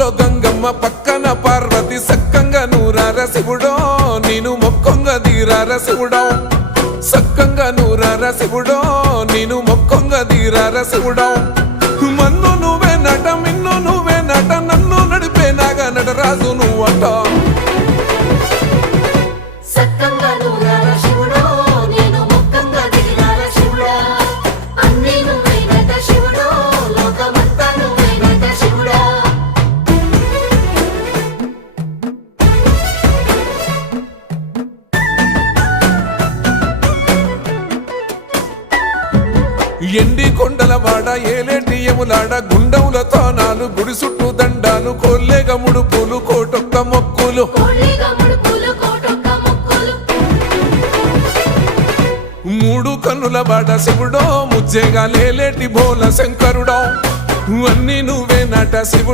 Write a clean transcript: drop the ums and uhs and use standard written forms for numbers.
ఊళ్ళో గంగమ్మ పక్కన పార్వతి సక్కంగా నూరార శివుడో నేను మొక్కంగా తీరార శివుడో సక్కంగా నూరార శివుడో నేను మొక్కంగా తీరార శివుడో మన్ను నువ్వే నట మిన్ను నువ్వే నట నన్ను నడిపే నాగా నటరాజు నువ్వట ఎండి కొండల వాడ ఏలేటి యములాడ గుండముల తానాలు గుడి చుట్టూ దండాలు కోల్లేగ ముడుపులు కోటొక్క మొక్కులు మూడు కన్నుల వాడ శివుడో ముజ్జేగా లేలేటి భోల శంకరుడో అన్ని నువ్వే నట శివుడు